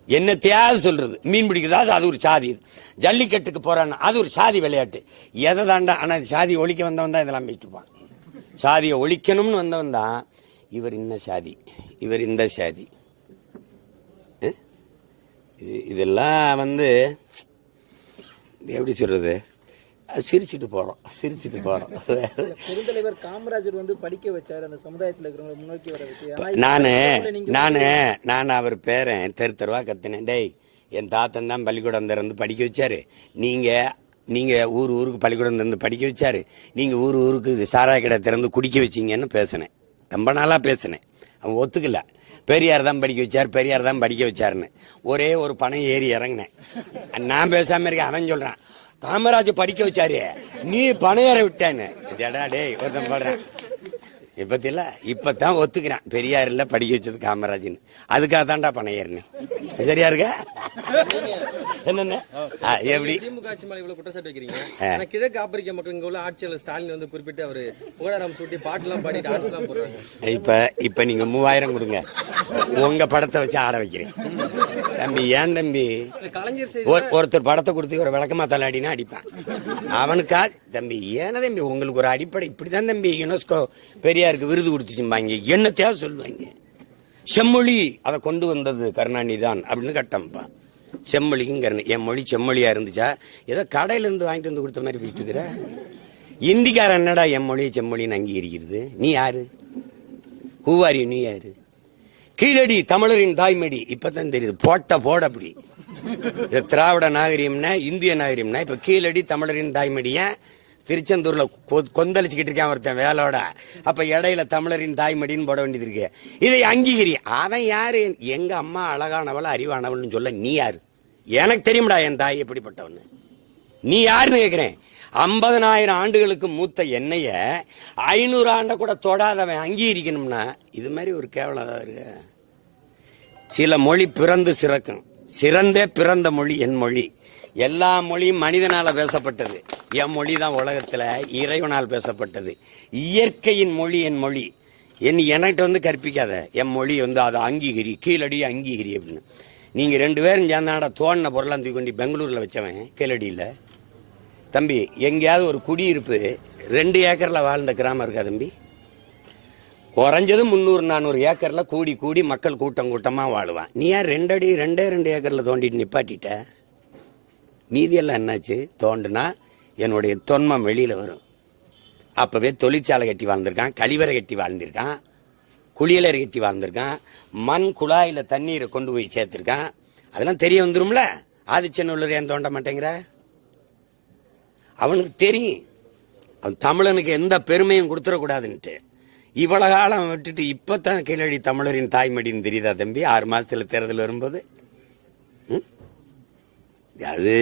என்ன தேவை சொல்றது? மீன் பிடிக்கிறது அது ஒரு சாதி. ஜல்லிக்கட்டுக்கு போறான்னா அது ஒரு சாதி விளையாட்டு. எதை தாண்டா? ஆனா சாதி ஒழிக்க வந்தவன் தான் இதெல்லாம் பேசிட்டுப்பான். சாதியை ஒழிக்கணும்னு வந்தவன் தான் இவர் இந்த சாதி, இவர் இந்த சாதி. இதெல்லாம் வந்து எப்படி சொல்றது? சிரிச்சுட்டு போறோம். பெருந்தலைவர் காமராஜர் வந்து படிக்க வச்சாரு, அந்த சமுதாயத்தில் இருக்கிறவங்க முன்னோக்கி வர வச்சு. நான் அவர் பேரன் தெரு தெருவா கத்தினேன். டேய், என் தாத்தன் தான் பள்ளிக்கூடம் திறந்து படிக்க வச்சாரு. நீங்க ஊருக்கு பள்ளிக்கூடம் திறந்து படிக்க வச்சாரு. நீங்க ஊருக்கு சாராய கடை திறந்து குடிக்க வச்சீங்கன்னு பேசினேன். ரொம்ப நாளா பேசினேன். அவன் ஒத்துக்கல. பெரியார் தான் படிக்க வச்சார், பெரியார் தான் படிக்க வச்சாருன்னு ஒரே ஒரு பணம் ஏறி இறங்கினேன். நான் பேசாம இருக்கேன். அவன் சொல்றான், காமராஜர் படிக்க வச்சாரு, நீ பணம் ஏற விட்டேன்னு. டேய் ஒருத்தன் போடுறேன். இப்பதான் ஒத்துக்கிறான், பெரியார் இல்ல படிக்க வச்சது காமராஜ்னு. அதுக்காக தான்டா பணம் ஏறினேன். சரியா இருக்க? என்னென்ன எப்படி திமுக ஆட்சி மேல இவ்வளவு குற்றச்சாட்டு வைக்கிறீங்க? கிழக்கு ஆப்பிரிக்க மக்கள் இங்க உள்ள ஆட்சியாளர் ஸ்டாலின் வந்து குறிப்பிட்டு அவரு புகழாரம் சூட்டி பாட்டு எல்லாம் பாடி டான்ஸ் எல்லாம் போடுறாங்க. இப்ப நீங்க 3000 கொடுங்க, உங்க படத்தை வச்சு ஆட வைக்கிறேன். தம்பி, ஏன் தம்பி? ஒருத்தர் படத்தை கொடுத்து ஒரு விளக்கமா தள்ளாடினா அடிப்பான். அவனுக்கா தம்பி? ஏன்னா தம்பி, உங்களுக்கு ஒரு அடிப்படை இப்படிதான் தம்பி. யுனெஸ்கோ பெரியாருக்கு விருது கொடுத்துச்சுப்பாங்க, என்ன தேவை சொல்லுவாங்க. செம்மொழி அதை கொண்டு வந்தது கருணாநிதி தான் அப்படின்னு கட்டம்ப்பா. செம்மொழிக்கும் என் மொழி செம்மொழியா இருந்துச்சா? ஏதோ கடையில இருந்து வாங்கிட்டு வந்து கொடுத்த மாதிரி பேசிட்டுக்கிற. இந்திக்காரன் என்னடா என் மொழியை செம்மொழின்னு அங்கீகரிக்கிறது? நீ யாரு? ஹூவாரி? நீ யாரு? கீழடி தமிழரின் தாய்மடி. இப்பதான் தெரியுது. போட அப்படி திராவிட நாகரிகம்னா இந்திய நாகரிகம்னா இப்ப கீழடி தமிழரின் தாய்மடிய திருச்செந்தூர்ல கொந்தளிச்சுக்கிட்டு இருக்கான் ஒருத்தன் வேலோட. அப்ப இடையில தமிழரின் தாய்மடின்னு போட வேண்டியது இருக்கு. இதை அங்கீகரி. அவன் யாரு? எங்க அம்மா அழகானவள் அறிவானவள்னு சொல்ல நீ யாரு? எனக்கு தெரியும்டா என் தாய் எப்படிப்பட்டவன்னு. நீ யாருன்னு கேக்குறேன். 50,000 ஆண்டுகளுக்கு மூத்த என்னைய 500 ஆண்ட கூட தொடாதவன் அங்கீகரிக்கணும்னா இது மாதிரி ஒரு கேவலம் இருக்கு. சில மொழி பிறந்து சிறக்கும். சிறந்தே பிறந்த மொழி என் மொழி. எல்லா மொழியும் மனிதனால பேசப்பட்டது. என் மொழி தான் உலகத்துல இறைவனால் பேசப்பட்டது. இயற்கையின் மொழி என் மொழி. என்கிட்ட வந்து கற்பிக்காத. என் மொழி வந்து அதை அங்கீகரி, கீழடி அங்கீகரி அப்படின்னு. நீங்க 2 பேரும் சேர்ந்தாடா தோணின பொருளாம் தூக்கி கொண்டு பெங்களூர்ல வச்சவன் கீழடியில. தம்பி, எங்கேயாவது ஒரு குடியிருப்பு 2 ஏக்கர்ல வாழ்ந்த கிராமம் இருக்கா தம்பி? குறைஞ்சது 300-400 ஏக்கர்ல கூடி மக்கள் கூட்டமா வாழுவான். நீ யார் 2 ஏக்கர்ல தோண்டிட்டு நிப்பாட்டிட்ட? மீதியெல்லாம் என்னாச்சு? தோண்டுனா என்னுடைய தொன்மம் வெளியில வரும். அப்பவே தொழிற்சாலை கட்டி வாழ்ந்திருக்கான், கழிவறை கட்டி வாழ்ந்திருக்கான், குளியலறை கட்டி வாழ்ந்திருக்கான், மண் குழாயில தண்ணீரை கொண்டு போய் சேர்த்திருக்கான். அதெல்லாம் தெரிய வந்துரும்ல. ஆதிச்சநல்லூர் ஏன் தோண்ட மாட்டேங்கிற? அவனுக்கு தெரியும் அவன் தமிழனுக்கு எந்த பெருமையும் கொடுத்துடக்கூடாதுன்ட்டு. இவ்வளவு காலம் விட்டுட்டு இப்பதான் கீழடி தமிழரின் தாய்மடின்னு தெரியுதா தம்பி? 6 மாசத்துல தேர்தல் வரும்போது அது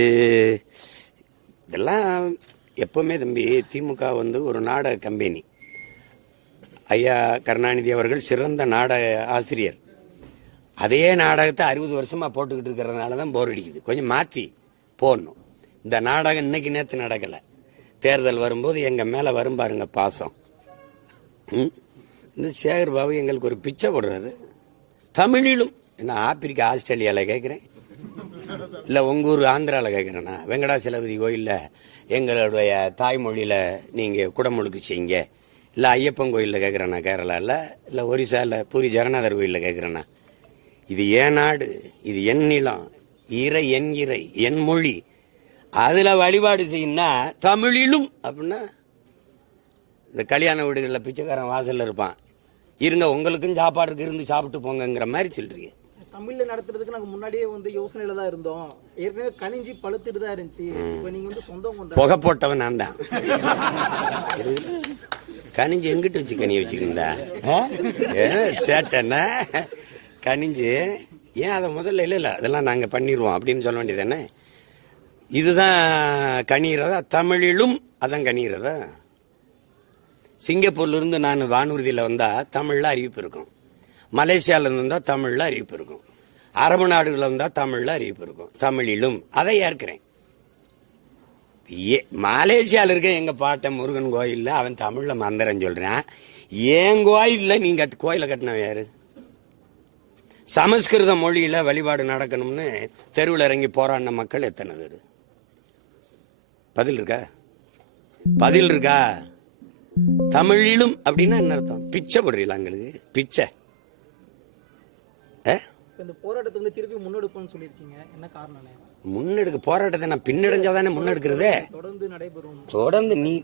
இதெல்லாம் எப்பவுமே தம்பி. திமுக வந்து ஒரு நாடக கம்பெனி. ஐயா கருணாநிதி அவர்கள் சிறந்த நாடக ஆசிரியர். அதே நாடகத்தை 60 வருஷமா போட்டுக்கிட்டு இருக்கிறதுனால தான் போர் அடிக்குது. கொஞ்சம் மாற்றி போடணும். இந்த நாடகம் இன்னைக்கு நேற்று நடக்கலை. தேர்தல் வரும்போது எங்கள் மேலே வரும் பாருங்க பாசம். இன்னும் சேகர் பாபு எங்களுக்கு ஒரு பிச்சை போடுறாரு. தமிழிலும் என்ன ஆப்பிரிக்கா ஆஸ்திரேலியாவில் கேட்குறேன், இல்லை உங்கள் ஊர் ஆந்திராவில் கேட்குறேன்னா, வெங்கடாசலபதி கோயிலில் எங்களுடைய தாய்மொழியில் நீங்கள் குடமுழுக்கு செய்யுங்க, இல்லை ஐயப்பன் கோயிலில் கேட்குறேண்ணா கேரளாவில், இல்லை ஒரிசாவில் பூரி ஜெகநாதர் கோயிலில் கேட்குறேண்ணா. இது என் நாடு, இது என் நிலம், இறை என் இறை என் மொழி, அதில் வழிபாடு செய்யணும்னா தமிழிலும் அப்படின்னா இந்த கல்யாண வீடுகளில் பிச்சைக்காரன் வாசலில் இருப்பான், இருங்க உங்களுக்கும் சாப்பாடுக்கு இருந்து சாப்பிட்டு போங்கிற மாதிரி சொல்றீங்க. தமிழ்ல நடத்துறதுக்கு நாங்க முன்னாடியே வந்து யோசனையில தான் இருந்தோம். ஏற்கனவே கனிஞ்சி பழுத்துட்டு தான் இருந்துச்சு. இப்போ நீங்க வந்து சொந்தம் கொண்ட புகை போட்டவன் நான் தான். கனிஞ்சு எங்கிட்டு வச்சு கனியை வச்சுக்கிந்தா சேட்டன்னா கனிஞ்சு ஏன் அதை முதல்ல இல்லை அதெல்லாம் நாங்கள் பண்ணிடுவோம் அப்படின்னு சொல்ல வேண்டியது தானே. இதுதான் கனிகிறதா? தமிழிலும் அதான் கனிகிறதா? சிங்கப்பூர்லேருந்து நான் வானூர்தியில் வந்தால் தமிழில் அறிவிப்பு இருக்கும், மலேசியாவிலேருந்து வந்தால் தமிழில் அறிவிப்பு இருக்கும், அரபு நாடுகளில் வந்தால் தமிழில் அறிவிப்பு இருக்கும். தமிழிலும் அதை ஏற்கிறேன். மலேசியாவில் இருக்க எங்கள் பாட்டன் முருகன் கோயிலில் அவன் தமிழில் மந்திரம் சொல்கிறான். என் கோயிலில் நீங்கள் கோயிலை கட்டினவன் யாரு? சமஸ்கிருத மொழியில் வழிபாடு நடக்கணும்னு தெருவில் இறங்கி போராடின மக்கள் எத்தனை பேர்? பதில் இருக்கா? பதில் இருக்கா? தமிழிலும் அப்படின்னா என்ன அர்த்தம்? பிச்சை போடுறீங்களா? எங்களுக்கு பிச்சை. இந்த போராட்டத்தை வந்து திருப்பி முன்னெடுப்போம்னு சொல்லியிருக்கீங்க, என்ன காரணம்? முன்னெடுக்க போராட்டத்தை நான் பின்னடைஞ்சாதானே முன்னெடுக்கிறதே. தொடர்ந்து நடைபெறும். தொடர்ந்து நீ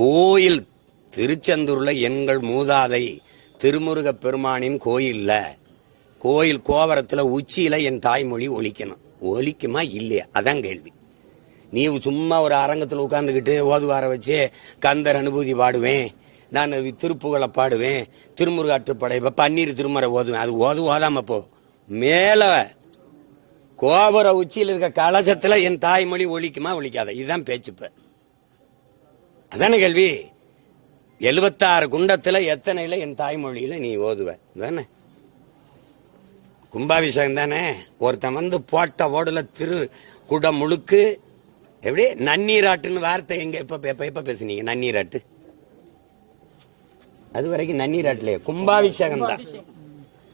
கோயில் திருச்செந்தூர்ல எங்கள் மூதாதை திருமுருக பெருமானின் கோயில் கோபுரத்துல உச்சியில என் தாய்மொழி ஒலிக்கணும். ஒலிக்குமா இல்லையா? அதான் கேள்வி. நீ சும்மா ஒரு அரங்கத்தில் உட்காந்துக்கிட்டு ஓதுவார வச்சு கந்தர் அனுபூதி பாடுவேன், நான் திருப்புகளை பாடுவேன், திருமுருகாற்றுப்படை பன்னீர் திருமறை ஓதுவேன். அது ஓதாம போ. மேல கோபுர உச்சியில் இருக்க கலசத்துல என் தாய்மொழி ஒலிக்குமா ஒலிக்காத? இதுதான் பேச்சுப்ப. அதானே கேள்வி. 76 குண்டத்துல எத்தனையில என் தாய்மொழியில நீ ஓதுவ தானே? கும்பாபிஷேகம் தானே. ஒருத்தன் வந்து போட்ட ஓடுல திரு குடம் முழுக்கு எப்படி நன்னீராட்டுன்னு வார்த்தை எங்க எப்ப பேசுனீங்க? நன்னீராட்டு அது வரைக்கும் நன்னீராட்டுலயே கும்பாபிஷேகம் தான்.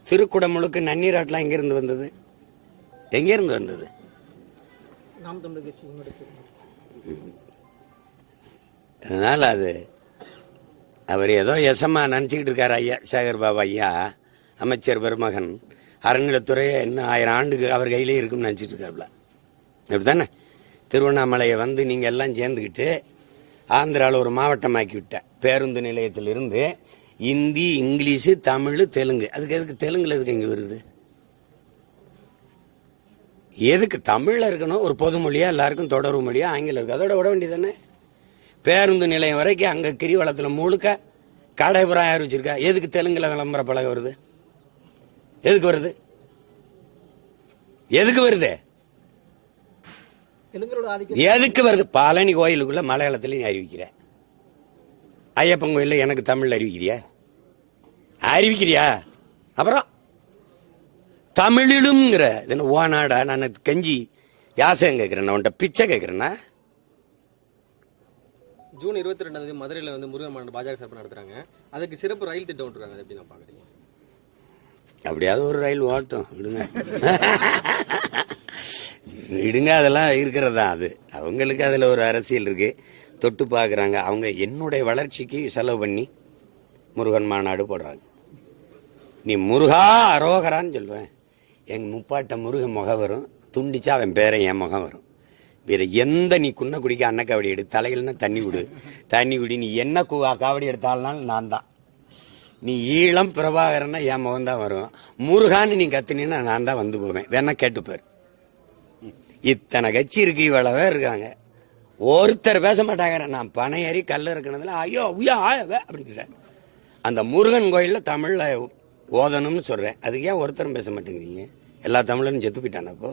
திருக்குடம் முழுக்கு நன்னீராட்டுலாம் எங்க இருந்து வந்தது? எங்க இருந்து வந்தது? நாம் தமிழர் கட்சி முன்னெடுத்து. அதனால அது அவர் ஏதோ எசமா நினைச்சுக்கிட்டு இருக்காரு ஐயா சேகர் பாபு ஐயா, அமைச்சர் பெருமகன். அறநிலைத்துறையை இன்னும் 1000 ஆண்டுக்கு அவர் கையிலே இருக்குன்னு நினைச்சிட்டு இருக்காருல. அப்படித்தானே? திருவண்ணாமலையை வந்து நீங்க எல்லாம் சேர்ந்துக்கிட்டு ஆந்திராவில் ஒரு மாவட்டமாக்கி விட்ட. பேருந்து நிலையத்திலிருந்து இந்தி, இங்கிலீஷு, தமிழ், தெலுங்கு. அதுக்கு எதுக்கு தெலுங்குல எதுக்கு இங்க வருது? எதுக்கு தமிழ்ல இருக்கணும்? ஒரு பொது மொழியா எல்லாருக்கும் தொடர்பு மொழியா ஆங்கிலம் இருக்கு, அதோட விட வேண்டியதானே. பேருந்து நிலையம் வரைக்கும் அங்க கிரிவலத்தில் முழுக்க கடைபுறம் யார் வச்சிருக்கா? எதுக்கு தெலுங்குல விளம்பர பலகை வருது? எதுக்கு வருது? எதுக்கு வருது? எதுக்கு வருது? பழனி கோயிலுக்குள்ள மலையாளத்துல நீ அறிவிக்கிற, ஐயப்பன் கோயில எனக்கு தமிழ்ல அறிவிக்கிறியா? அப்புறம் தமிழிலும்ங்கிற ஓநாடா? நான் கஞ்சி யாசகம் கேட்கிறேன், உன்ட்ட பிச்சை கேட்கிறேன்னா? ஜூன் 22 மதுரையில் வந்து முருகன் மாநாடு பாஜக சார்பு நடத்துறாங்க. அதுக்கு சிறப்பு ரயில் திட்டம் விட்டுருக்காங்க. எப்படி நான் பாக்குறீங்க? அப்படியாவது ஒரு ரயில் ஓட்டும் விடுங்க. விடுங்க, அதெல்லாம் இருக்கிறதா. அது அவங்களுக்கு அதுல ஒரு அரசியல் இருக்கு, தொட்டு பாக்குறாங்க. அவங்க என்னுடைய வளர்ச்சிக்கு செலவு பண்ணி முருகன் மாநாடு போடுறாங்க. நீ முருகா அரோகரான்னு சொல்லுவேன். எங்க முப்பாட்ட முருகன் முகம் வரும், துண்டிச்சா அவன் பேரை என் முகம் வரும். வேற எந்த நீ குன்ன குடிக்க அன்னக்காவடி எடு, தலையில்னா தண்ணி குடி. நீ என்ன காவடி எடுத்தாலும் நான் தான். நீ ஈழம் பிரபாகரன்னா என் முகம் தான் வரும். முருகான்னு நீ கத்துனீன்னா நான் தான் வந்து போவேன். வேணா கேட்டுப்பாரு. இத்தனை கட்சி இருக்கு, இவ்வளவே இருக்காங்க, ஒருத்தர் பேச மாட்டாங்க. நான் பனை ஏறி கல் இருக்கிறதுல ஐயோ உயா அப்படின்னு அந்த முருகன் கோயில்ல தமிழ்ல ஓதணும்னு சொல்றேன். அதுக்கு ஏன் ஒருத்தரும் பேச மாட்டேங்கிறீங்க? எல்லா தமிழனும் செத்து போயிட்டான. அப்போ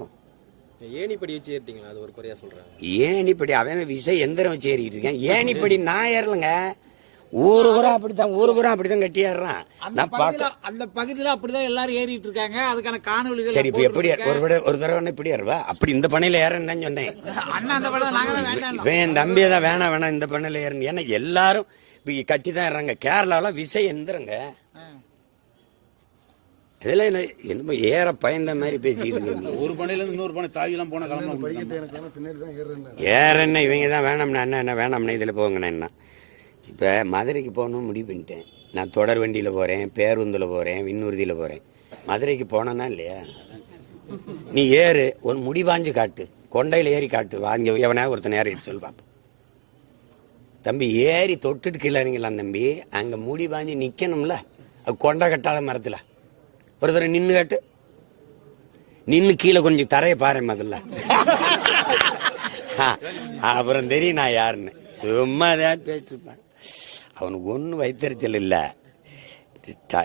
ஏணிப்படி வச்சு ஏறிட்டீங்களா? அது ஒரு குறையா சொல்றாங்க. ஏணிப்படி அவன் விசை எந்திரம் வச்சு ஏறிட்டு இருக்கேன். ஏணிப்படி நான் ஏறலங்க. ஊரு பூரா அப்படித்தான் கட்டியாடுறான். நான் பார்க்க அந்த பகுதியில அப்படிதான் எல்லாரும் ஏறிட்டு இருக்காங்க. அதுக்கான காணொலிகள் சரி. இப்ப எப்படி ஒரு தடவை இப்படி ஏறுவா? அப்படி இந்த பண்ணையில ஏறன்னு தான் சொன்னேன். அண்ணா அந்த படம் நாங்க தான் வேண்டாம். என் தம்பியை தான் வேணாம் இந்த பண்ணையில ஏறணும். ஏன்னா எல்லாரும் இப்ப கட்டி தான் ஏறாங்க. கேரளால விசை எந்திரங்க. இதெல்லாம் என்னமோ ஏற பயந்த மாதிரி பேசிட்டு இருக்கு. ஒரு பனையில இருந்து இன்னொரு பனை தாவி எல்லாம் போன காலம் ஏறன்னு இவங்க தான் வேணாம்னா என்ன வேணாம்னா இதுல போங்கண்ணா என்ன. இப்ப மதுரைக்கு போகணும்னு முடிவு பண்ணிட்டேன். நான் தொடர் வண்டியில போறேன், பேருந்துல போறேன், விண்ணூர்தியில போறேன். மதுரைக்கு போனேன்னா இல்லையா? நீ ஏறு, ஒரு முடிவாஞ்சு காட்டு, கொண்டையில ஏறி காட்டு, வாங்க எவனா ஒருத்தன் ஏறிட்டு சொல்லு பாப்போம். தம்பி ஏறி தொட்டுட்டு கீழே இறங்கலாம் தம்பி. அங்க முடி வாங்கி நிக்கணும்ல, அது கொண்டை கட்டாத மரத்துல ஒரு தடவை நின்று காட்டு. நின்று கீழே கொஞ்சம் தரைய பாரு முதல்ல. அப்புறம் தெரியும் நான் யாருன்னு. சும்மா தான் பேசிருப்பேன். அவனுக்கு ஒன்றும் வைத்தறிச்சல் இல்லை.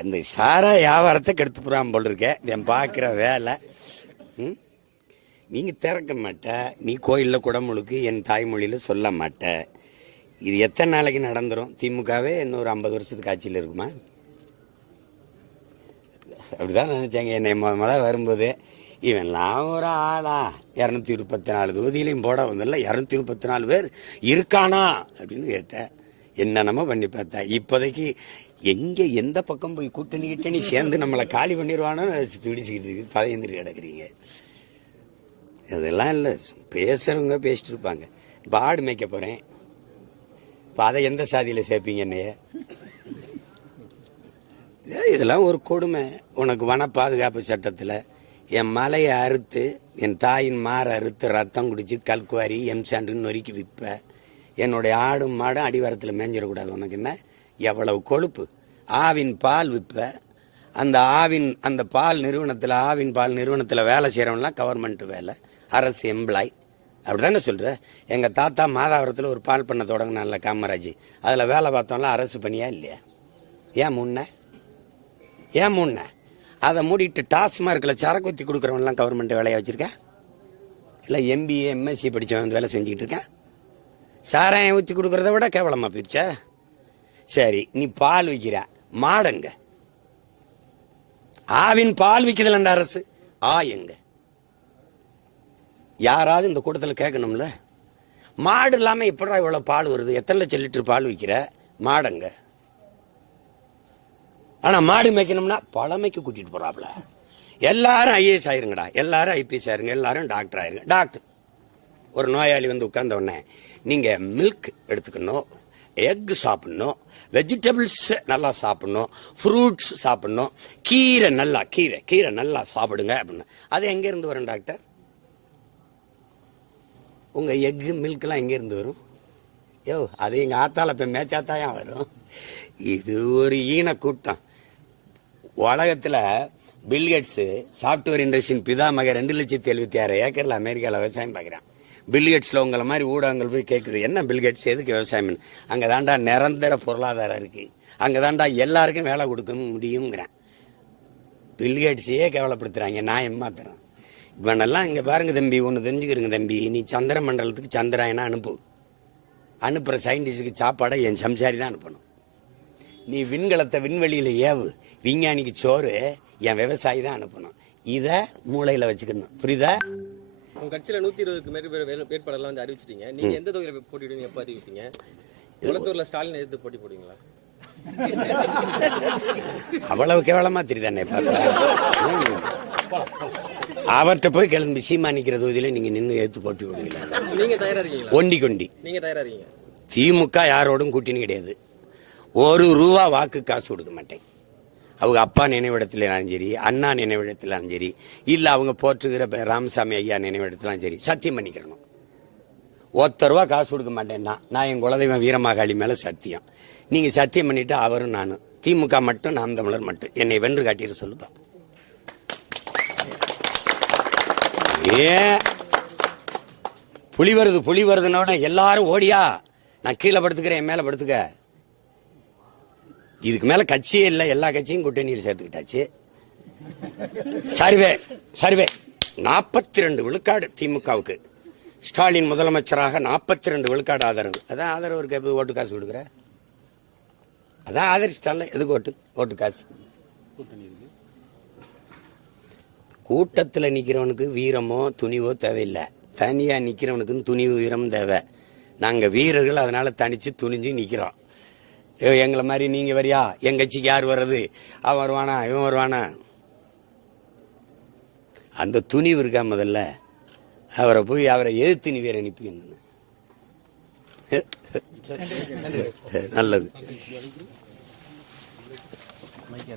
இந்த சாரா வியாபாரத்தை கெடுத்து போறான் போல் இருக்க. என் பார்க்குற வேலை. நீங்க திறக்க மாட்ட. நீ கோயிலில் குடமுழுக்கு என் தாய்மொழியில சொல்ல மாட்ட. இது எத்தனை நாளைக்கு நடந்துரும்? திமுகவே இன்னொரு 50 வருஷத்துக்கு ஆட்சியில் இருக்குமா? அப்படிதான் நினைச்சாங்க என்னை முதல் வரும்போது. இவன்லாம் ஒரு ஆளா? 234 தொகுதியிலையும் போட வந்தல 234 பேர் இருக்கானா அப்படின்னு கேட்டேன். என்னென்னமோ பண்ணி பார்த்தேன். இப்போதைக்கு எங்க எந்த பக்கம் போய் கூட்டணி சேர்ந்து நம்மளை காலி பண்ணிடுவானோ துடிச்சுக்கிட்டு இருக்கு. பதையந்திரி கிடக்குறீங்க. அதெல்லாம் இல்லை, பேசுறவங்க பேசிட்டு இருப்பாங்க. இப்போ ஆடு மேய்க்க போறேன். இப்போ அதை எந்த சாதியில் சேர்ப்பீங்க என்னைய? இதெல்லாம் ஒரு கொடுமை. உனக்கு வன பாதுகாப்பு சட்டத்தில் என் மலையை அறுத்து என் தாயின் மாற அறுத்து ரத்தம் குடிச்சு கல்குவாரி எம்சாண்டுன்னு நொறுக்கி விற்ப. என்னுடைய ஆடும் மாடும் அடிவாரத்தில் மேஞ்சிடக்கூடாது. உனக்கு என்ன எவ்வளவு கொழுப்பு? ஆவின் பால் விற்ப. அந்த பால் நிறுவனத்தில் ஆவின் பால் நிறுவனத்தில் வேலை செய்கிறவங்களாம் கவர்மெண்ட் வேலை, அரசு எம்ப்ளாய். அப்படிதானே சொல்ற? எங்க தாத்தா மாதாவரத்தில் ஒரு பால் பண்ண தொடங்கினால காமராஜ். அதில் வேலை பார்த்தோம்லாம் அரசு பணியா இல்லையா? ஏன் முன்ன அதை மூடிட்டு டாஸ்மார்க்கில் சரக்கு ஊற்றி கொடுக்குறவன்லாம் கவர்மெண்ட் வேலையை வச்சிருக்கா? இல்லை MBA MSc படித்தவன் வந்து வேலை செஞ்சுக்கிட்டு இருக்கேன். சாராயம் ஊற்றி கொடுக்குறத விட கேவலமா போயிடுச்சா? சரி, நீ பால் விற்கிற மாடுங்க. ஆவின் பால் விற்குதுல அந்த அரசு. எங்க யாராவது இந்த கூட்டத்தில் கேட்கணும்ல? மாடு இல்லாம எப்படா இவ்வளவு பால் வருது? எத்தனை லட்சம் லிட்டர் பால் விற்கிற மாடுங்க. ஆனா மாடு மேய்க்கணும்னா பழமைக்கு கூட்டிட்டு போறாப்ல. எல்லாரும் IAS ஆயிருங்கடா, எல்லாரும் IPS ஆயிருங்க, எல்லாரும் டாக்டர் ஆயிருங்க. டாக்டர் ஒரு நோயாளி வந்து உட்கார்ந்த உடனே நீங்க மில்க் எடுத்துக்கணும், எக் சாப்பிடணும், வெஜிடபிள்ஸ் நல்லா சாப்பிடணும், ஃப்ரூட்ஸ் சாப்பிடணும், கீரை நல்லா சாப்பிடுங்க அப்படின்னு. அது எங்க இருந்து வரும் டாக்டர்? உங்க எக்கு மில்க்லாம் எங்க இருந்து வரும்? அது எங்க ஆத்தால இப்ப மேய்ச்சாத்தாயா வரும். இது ஒரு ஈன கூட்டம். உலகத்துல பில்கேட்ஸ் சாப்ட்வேர் இண்டஸ்ட்ரியின் பிதாமக 2,76,000 ஏக்கர்ல அமெரிக்கால விவசாயம் பார்க்கிறான். பில்கேட்ஸ்ல உங்களை மாதிரி ஊடகங்கள் போய் கேட்குது, என்ன பில்கேட்ஸ் எதுக்கு விவசாயம்? அங்கதான்டா நிரந்தர பொருளாதாரம் இருக்கு, அங்கதான்டா எல்லாருக்கும் வேலை கொடுக்க முடியுங்கிறான். பில்கேட்ஸையே கேவலப்படுத்துறாங்க. நான் ஏமாத்துறேன். இவனெல்லாம் இங்க பாருங்க தம்பி, ஒன்று தெரிஞ்சுக்கிறங்க தம்பி. நீ சந்திர மண்டலத்துக்கு சந்திராயனா அனுப்புற சயின்டிஸ்டுக்கு சாப்பாடை என் சம்சாரி தான் அனுப்பணும். நீ விண்கலத்தை விண்வெளியில ஏவு, விஞ்ஞானிக்கு சோறு என் விவசாயி தான் அனுப்பணும். இத மூளையில வச்சுக்கணும். புரியுதா? உங்க கட்சியில 120க்கு மேற்பட்ட வேட்பாளர்லாம் வந்து அறிவிச்சிட்டீங்க. நீங்க எந்த தொகுதியில போட்டிடுவீங்க? எப்ப அறிவிப்பீங்க? குளத்தூர்ல ஸ்டாலின் எதிர்த்து போட்டி போடுவீங்களா? அவ்வளவு கேவலமா தெரியுதானே பார்த்தா? அவர்கிட்ட போய் கிளம்பி சீமா நிக்கிற தொகுதியில நீங்க நின்று எடுத்து போட்டி விடுவீங்களா? நீங்க தயாரா இருக்கீங்களா? ஒண்டி நீங்க தயாரா இருக்கீங்க? திமுக யாரோடும் கூட்டணி கிடையாது. ₹1 வாக்கு காசு கொடுக்க மாட்டேன். அவங்க அப்பா நினைவிடத்திலும் சரி, அண்ணா நினைவிடத்திலும் சரி, இல்ல அவங்க போற்றுகிற ராமசாமி ஐயா நினைவிடத்திலும் சரி, சத்தியம் பண்ணிக்கிறணும். ₹1 காசு கொடுக்க மாட்டேன்னா நான் என் குலதெய்வம் வீரமாகாளி மேல சத்தியம். நீங்க சத்தியம் பண்ணிட்டு அவரும் நானும் திமுக மட்டும் நாம் தமிழர் மட்டும் என்னை வென்று காட்டிட சொல்லுப்பா. ஏன் புலி வருதுனோட எல்லாரும் ஓடியா, நான் கீழே படுத்துக்கிறேன், என் மேல படுத்துக்க. இதுக்கு மேல கட்சியே இல்லை, எல்லா கட்சியும் கூட்டணியில் சேர்த்துக்கிட்டாச்சு. சர்வே 42 விழுக்காடு திமுகவுக்கு. ஸ்டாலின் முதலமைச்சராக 42 விழுக்காடு ஆதரவு. அதான் ஆதரவு இருக்க ஓட்டு காசு கொடுக்குற. அதான் ஆதரிச்சிட்டால, எதுக்கு ஓட்டு காசு. கூட்டணி இருக்கு. கூட்டத்தில் நிற்கிறவனுக்கு வீரமோ துணிவோ தேவையில்லை, தனியாக நிற்கிறவனுக்குன்னு துணிவு வீரமும் தேவை. நாங்கள் வீரர்கள், அதனால தனிச்சு துணிஞ்சு நிற்கிறோம். எங்களை மாதிரி நீங்கள் வரியா, என் கட்சிக்கு யார் வர்றது, அவன் வருவானா இவன் வருவானா, அந்த துணிவு இருக்கா முதல்ல. அவரை எதிர்த்து நீ வேற அனுப்பிக்கணும். நல்லது. மைக்